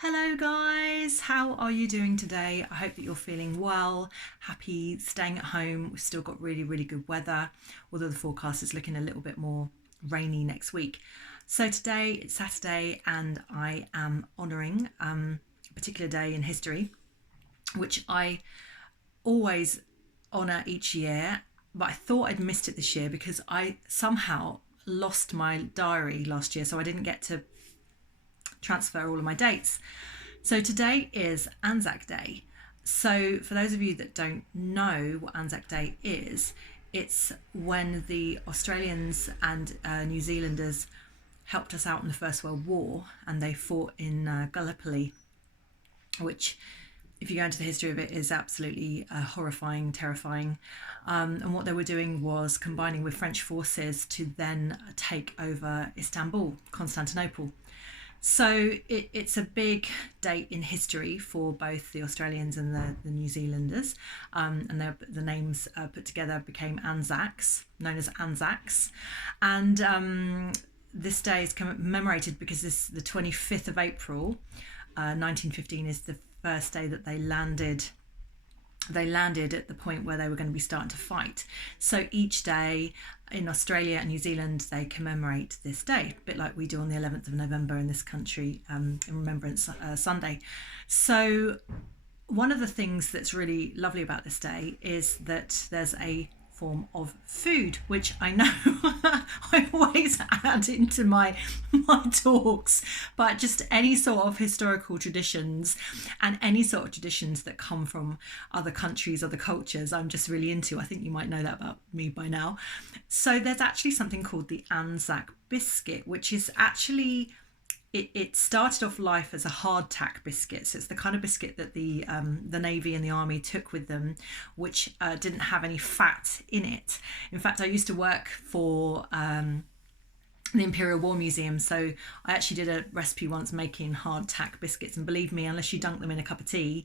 Hello guys, how are you doing today? I hope that you're feeling well, happy, staying at home. We've still got really good weather, although the forecast is looking a little bit more rainy next week. So today it's Saturday and I am honouring a particular day in history, which I always honour each year, but I thought I'd missed it this year because I somehow lost my diary last year, so I didn't get to transfer all of my dates. So today is Anzac Day. So for those of you that don't know what Anzac Day is, it's when the Australians and New Zealanders helped us out in the First World War, and they fought in Gallipoli, which, if you go into the history of it, is absolutely horrifying, terrifying. And what they were doing was combining with French forces to then take over Istanbul, Constantinople. So it's a big date in history for both the Australians and the New Zealanders, and the names put together became Anzacs, known as Anzacs. And this day is commemorated because the 25th of April, 1915, is the first day that they landed at the point where they were going to be starting to fight. So each day in Australia and New Zealand, they commemorate this day, a bit like we do on the 11th of November in this country, in Remembrance Sunday. So one of the things that's really lovely about this day is that there's a form of food, which I know I always add into my talks, but just any sort of historical traditions and any sort of traditions that come from other countries, other cultures, I'm just really into. I think you might know that about me by now. So there's actually something called the Anzac biscuit, which is actually, it started off life as a hardtack biscuit. So it's the kind of biscuit that the Navy and the Army took with them, which didn't have any fat in it. In fact, I used to work for the Imperial War Museum, so I actually did a recipe once making hardtack biscuits, and believe me, unless you dunk them in a cup of tea,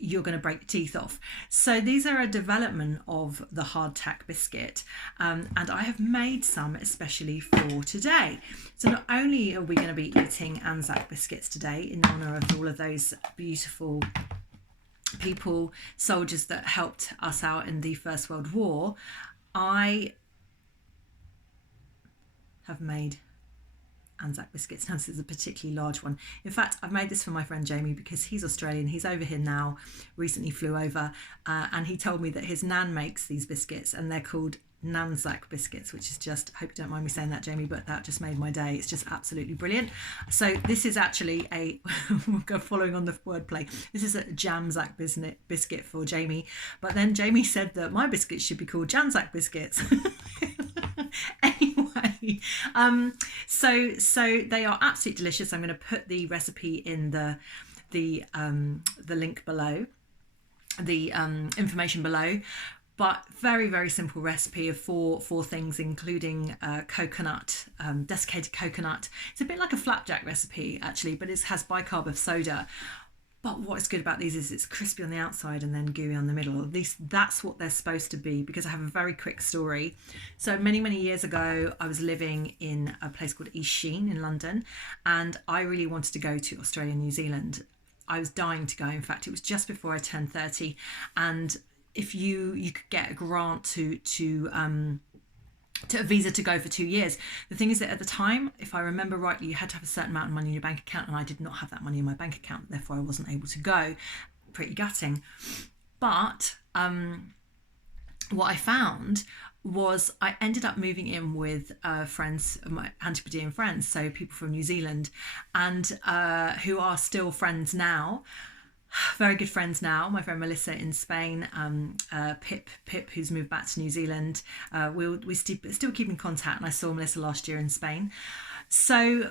you're going to break your teeth off. So these are a development of the hardtack biscuit, and I have made some especially for today. So not only are we going to be eating Anzac biscuits today in honour of all of those beautiful people, soldiers that helped us out in the First World War, I have made Anzac biscuits. Now this is a particularly large one. In fact, I've made this for my friend Jamie because he's Australian. He's over here now, recently flew over, and he told me that his nan makes these biscuits and they're called Anzac biscuits, which is just, I hope you don't mind me saying that, Jamie, but that just made my day. It's just absolutely brilliant. So this is actually following on the wordplay, this is a Jamzac biscuit for Jamie, but then Jamie said that my biscuits should be called Janzac biscuits. Anyway, so they are absolutely delicious. I'm going to put the recipe in the link below, the information below. But very simple recipe of four things, including coconut, desiccated coconut. It's a bit like a flapjack recipe actually, but it has bicarb of soda. But what's good about these is it's crispy on the outside and then gooey on the middle. At least that's what they're supposed to be, because I have a very quick story. So many years ago, I was living in a place called East Sheen in London, and I really wanted to go to Australia and New Zealand. I was dying to go. In fact, it was just before I turned 30, and if you could get a grant to a visa to go for 2 years. The thing is that at the time, if I remember rightly, you had to have a certain amount of money in your bank account, and I did not have that money in my bank account, therefore I wasn't able to go. Pretty gutting. But what I found was I ended up moving in with friends, my Antipodean friends, so people from New Zealand, and who are still friends now. Very good friends now. My friend Melissa in Spain, Pip, who's moved back to New Zealand. We still keep in contact, and I saw Melissa last year in Spain. So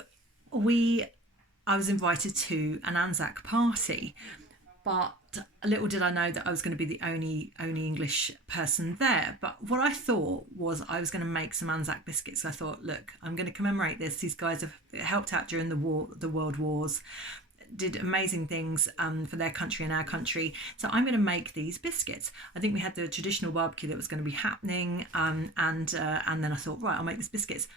I was invited to an Anzac party, but little did I know that I was going to be the only English person there. But what I thought was I was going to make some Anzac biscuits. I thought, look, I'm going to commemorate this. These guys have helped out during the world wars, did amazing things for their country and our country. So I'm going to make these biscuits. I think we had the traditional barbecue that was going to be happening, and then I thought, right, I'll make these biscuits.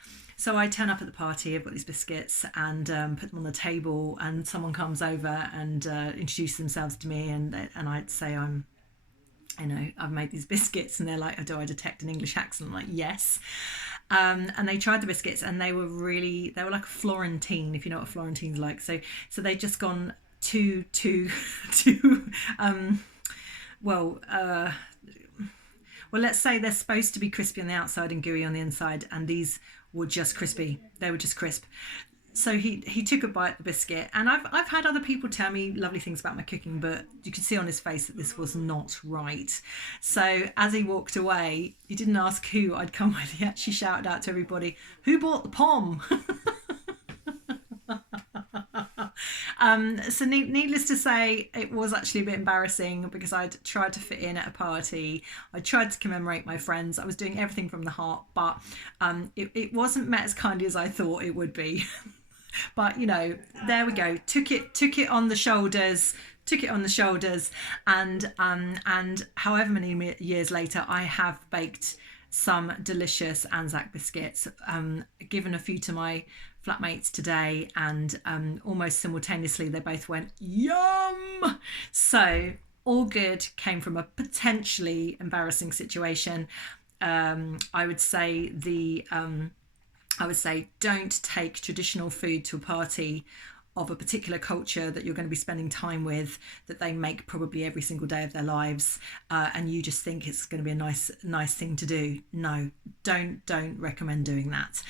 So I turn up at the party, I've got these biscuits and put them on the table, and someone comes over and introduces themselves to me, and I'd say I've made these biscuits, and they're like, oh, do I detect an English accent? I'm like, yes. And they tried the biscuits, and they were like a Florentine, if you know what a Florentine's like. So they'd just gone to well, let's say they're supposed to be crispy on the outside and gooey on the inside, and these were just crispy. They were just crisp. So he took a bite of the biscuit, and I've had other people tell me lovely things about my cooking, but you could see on his face that this was not right. So as he walked away, he didn't ask who I'd come with. He actually shouted out to everybody, "Who bought the pom?" So needless to say, it was actually a bit embarrassing because I'd tried to fit in at a party. I tried to commemorate my friends. I was doing everything from the heart, but it wasn't met as kindly as I thought it would be. But there we go. Took it on the shoulders. And however many years later, I have baked some delicious Anzac biscuits. Given a few to my flatmates today, and almost simultaneously they both went yum. So all good came from a potentially embarrassing situation. I would say don't take traditional food to a party of a particular culture that you're going to be spending time with, that they make probably every single day of their lives, and you just think it's going to be a nice thing to do. No, don't recommend doing that.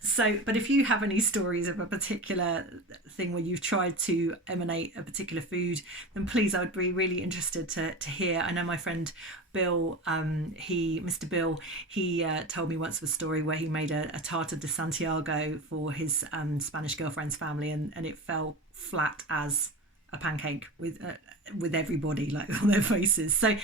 So, but if you have any stories of a particular thing where you've tried to emanate a particular food, then please, I would be really interested to hear. I know my friend Bill, Mr. Bill, he told me once of a story where he made a tarta de Santiago for his Spanish girlfriend's family, and it fell flat as a pancake with everybody like on their faces. So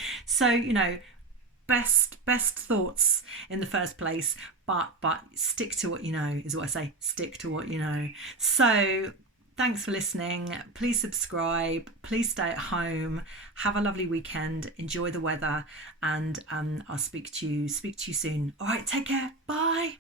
best thoughts in the first place, but stick to what you know is what I say. Stick to what you know. So thanks for listening. Please subscribe. Please stay at home. Have a lovely weekend. Enjoy the weather, and I'll speak to you soon. All right, take care. Bye.